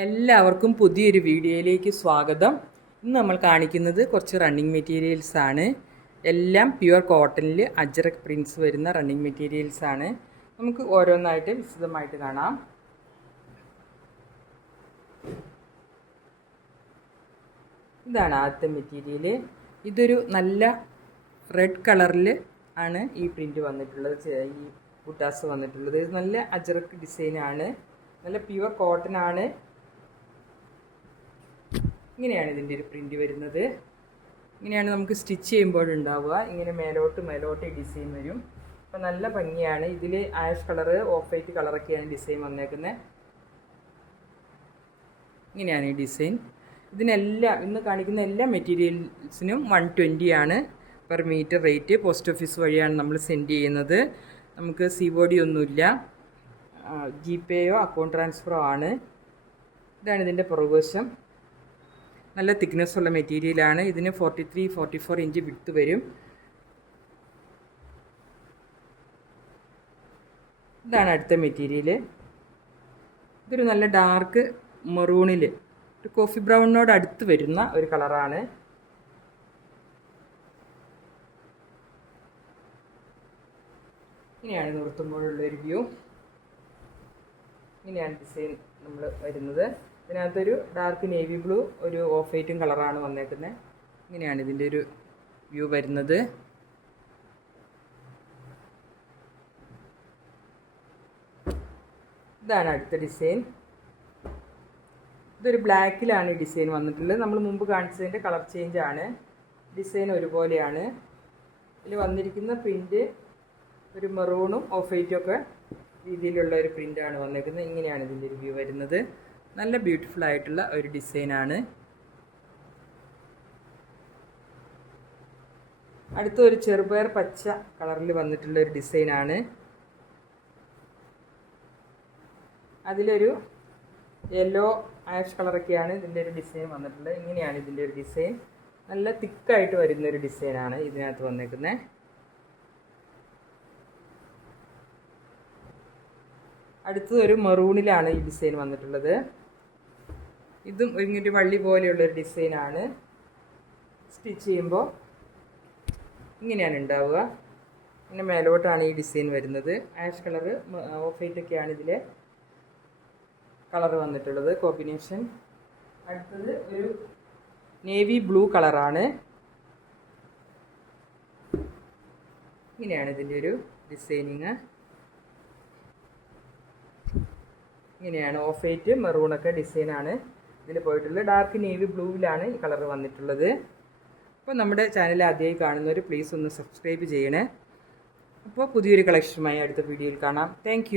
എല്ലാവർക്കും പുതിയൊരു വീഡിയോയിലേക്ക് സ്വാഗതം. ഇന്ന് നമ്മൾ കാണിക്കുന്നത് കുറച്ച് റണ്ണിങ് മെറ്റീരിയൽസ് ആണ്. എല്ലാം പ്യുവർ കോട്ടണിൽ അജ്രക് പ്രിൻറ്റ്സ് വരുന്ന റണ്ണിങ് മെറ്റീരിയൽസ് ആണ്. നമുക്ക് ഓരോന്നായിട്ട് വിശദമായിട്ട് കാണാം. ഇതാണ് ആദ്യത്തെ മെറ്റീരിയൽ. ഇതൊരു നല്ല റെഡ് കളറിൽ ആണ് ഈ പ്രിൻ്റ് വന്നിട്ടുള്ളത്. ഈ ബുട്ടാസ് വന്നിട്ടുള്ളത് നല്ല അജ്രക് ഡിസൈനാണ്. നല്ല പ്യുവർ കോട്ടൺ ആണ്. ഇങ്ങനെയാണ് ഇതിൻ്റെ ഒരു പ്രിൻ്റ് വരുന്നത്. ഇങ്ങനെയാണ് നമുക്ക് സ്റ്റിച്ച് ചെയ്യുമ്പോഴുണ്ടാവുക. ഇങ്ങനെ മേലോട്ട് ഡിസൈൻ വരും. അപ്പോൾ നല്ല ഭംഗിയാണ്. ഇതിൽ ആഷ് കളറ്, ഓഫ് വൈറ്റ് കളറൊക്കെയാണ് ഡിസൈൻ വന്നേക്കുന്നത്. ഇങ്ങനെയാണ് ഈ ഡിസൈൻ. ഇതിനെല്ലാം ഇന്ന് കാണിക്കുന്ന എല്ലാ മെറ്റീരിയൽസിനും 120 ആണ് per meter rate. Post office വഴിയാണ് നമ്മൾ സെൻഡ് ചെയ്യുന്നത്. നമുക്ക് COD ഒന്നുമില്ല. GPayയോ അക്കൗണ്ട് ട്രാൻസ്ഫറോ ആണ്. ഇതാണ് ഇതിൻ്റെ പുറകുവശം. നല്ല തിക്നെസ് ഉള്ള മെറ്റീരിയലാണ്. ഇതിന് 43-44 ഇഞ്ച് വിഡ്ത്ത് വരും. ഇതാണ് അടുത്ത മെറ്റീരിയൽ. ഇതൊരു നല്ല ഡാർക്ക് മെറൂണിൽ ഒരു കോഫി ബ്രൗണിനോട് അടുത്ത് വരുന്ന ഒരു കളറാണ്. ഇങ്ങനെയാണ് നിർത്തുമ്പോഴുള്ളൊരു വ്യൂ. ഇങ്ങനെയാണ് ഡിസൈൻ നമ്മൾ വരുന്നത്. ഇതിനകത്തൊരു ഡാർക്ക് നേവി ബ്ലൂ, ഒരു ഓഫ് വൈറ്റും കളറാണ് വന്നേക്കുന്നത്. ഇങ്ങനെയാണ് ഇതിൻ്റെ ഒരു വ്യൂ വരുന്നത്. ഇതാണ് അടുത്ത ഡിസൈൻ. ഇതൊരു ബ്ലാക്കിലാണ് ഈ ഡിസൈൻ വന്നിട്ടുള്ളത്. നമ്മൾ മുമ്പ് കാണിച്ചതിൻ്റെ കളർ ചേഞ്ച് ആണ്. ഡിസൈൻ ഒരുപോലെയാണ്. ഇതിൽ വന്നിരിക്കുന്ന പ്രിൻ്റ് ഒരു മെറൂണും ഓഫ് വൈറ്റും ഒക്കെ രീതിയിലുള്ള ഒരു പ്രിൻ്റാണ് വന്നേക്കുന്നത്. ഇങ്ങനെയാണ് ഇതിൻ്റെ ഒരു വ്യൂ വരുന്നത്. നല്ല ബ്യൂട്ടിഫുൾ ആയിട്ടുള്ള ഒരു ഡിസൈനാണ്. അടുത്ത ഒരു ചെറുപയർ പച്ച കളറിൽ വന്നിട്ടുള്ള ഒരു ഡിസൈനാണ്. അതിലൊരു യെല്ലോ ആഷ് കളറൊക്കെയാണ് ഇതിൻ്റെ ഒരു ഡിസൈൻ വന്നിട്ടുള്ളത്. ഇങ്ങനെയാണ് ഇതിൻ്റെ ഒരു ഡിസൈൻ. നല്ല തിക്കായിട്ട് വരുന്നൊരു ഡിസൈനാണ് ഇതിനകത്ത് വന്നേക്കുന്നത്. അടുത്തത് ഒരു മെറൂണിലാണ് ഈ ഡിസൈൻ വന്നിട്ടുള്ളത്. ഇതും ഇങ്ങനൊരു വള്ളി പോലെയുള്ളൊരു ഡിസൈനാണ്. സ്റ്റിച്ച് ചെയ്യുമ്പോൾ ഇങ്ങനെയാണ് ഉണ്ടാവുക. പിന്നെ മേലോട്ടാണ് ഈ ഡിസൈൻ വരുന്നത്. ആഷ് കളറ്, ഓഫ് വൈറ്റൊക്കെയാണ് ഇതിലെ കളർ വന്നിട്ടുള്ളത്, കോമ്പിനേഷൻ. അടുത്തത് ഒരു നേവി ബ്ലൂ കളറാണ്. ഇങ്ങനെയാണ് ഇതിൻ്റെ ഒരു ഡിസൈനിങ്. ഇങ്ങനെയാണ് ഓഫ് വൈറ്റ് മെറൂണൊക്കെ ഡിസൈനാണ് ഇതിൽ പോയിട്ടുള്ളത്. ഡാർക്ക് നേവി ബ്ലൂവിലാണ് ഈ കളർ വന്നിട്ടുള്ളത്. അപ്പോൾ നമ്മുടെ ചാനൽ ആദ്യമായി കാണുന്നവർ പ്ലീസ് ഒന്ന് സബ്സ്ക്രൈബ് ചെയ്യണേ. അപ്പോൾ പുതിയൊരു കളക്ഷനുമായി അടുത്ത വീഡിയോയിൽ കാണാം. താങ്ക്